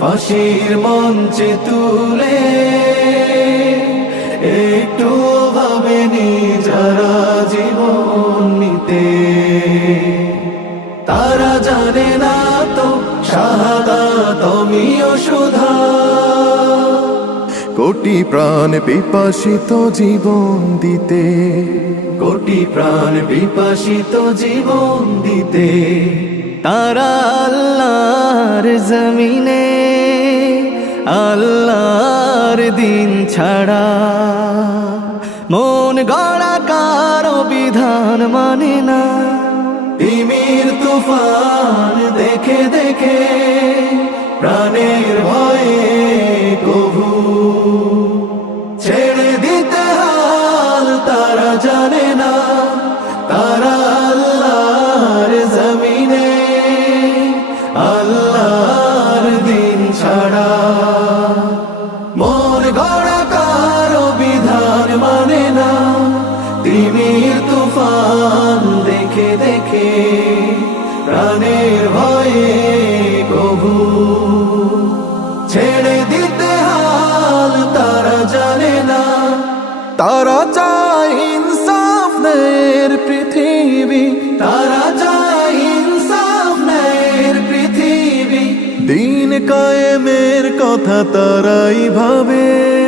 ফাঁসির মঞ্চে তুলে একটু ভাবেনি যারা জীবন নিতে। তারা জানে না তো শাহাদা তুমিও সুধা। কোটি প্রাণ পিপাসিত জীবন দিতে। কোটি প্রাণ বিপাসিত জীবন দিতে। তারা আল্লাহর জমিনে ছাড়া মন গড়া কারও বিধান মানে না। তিমির তুফান দেখে দেখে প্রাণের ভয়ে কভু তিমির তুফান দেখে দেখে প্রাণের ভয়ে কভু ছেড়ে দিতে হাল তারা জানে না। তারা চায় ইনসাফ নের পৃথিবী। তারা যায় ইনসাফ ন্যায়ের পৃথিবী। দিন কায়েমের কথা তারাই ভাবে।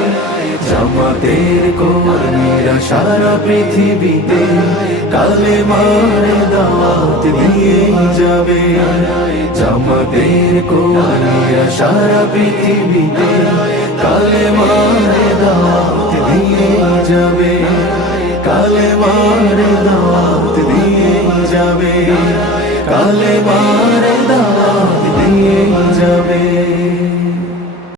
জামাতের কর্মীরা সারা পৃথিবীতে কালে মারে দাওয়াত দিয়ে যাবে। জামাতের কর্মীরা সারা পৃথিবীতে কালে মারে দাওয়াত দিয়ে যাবে। কালে মার দাওয়াত দিয়ে যাবে। কালে মার